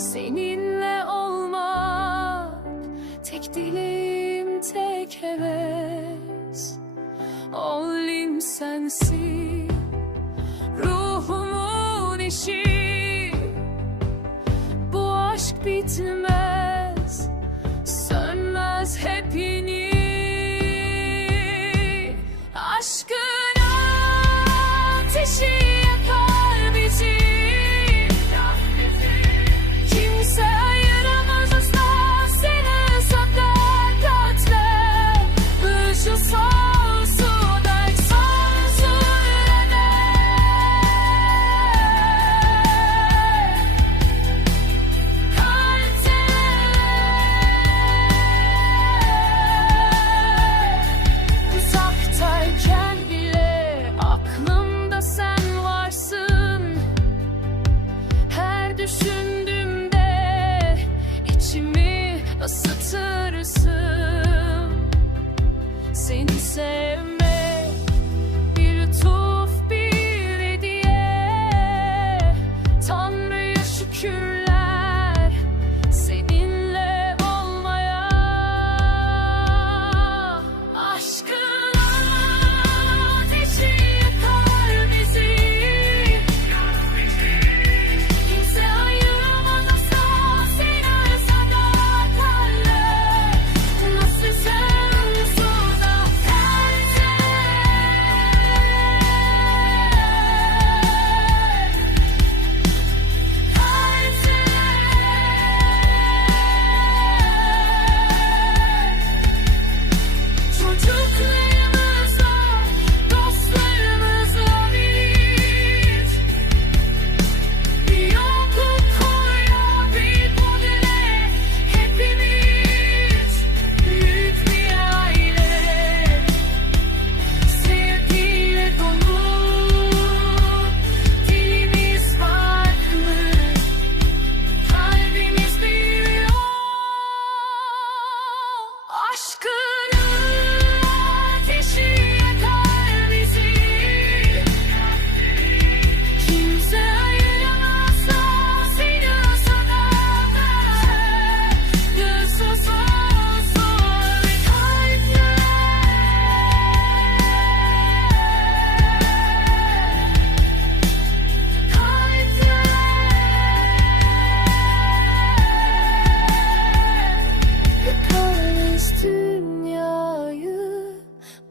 Seninle olmak Tek dilim tek heves. Olim sensin Ruhumun işi. Bu aşk bitmez. same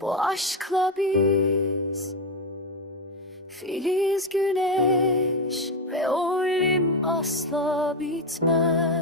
Bu aşkla biz Filiz güneş ve olim asla bitmez.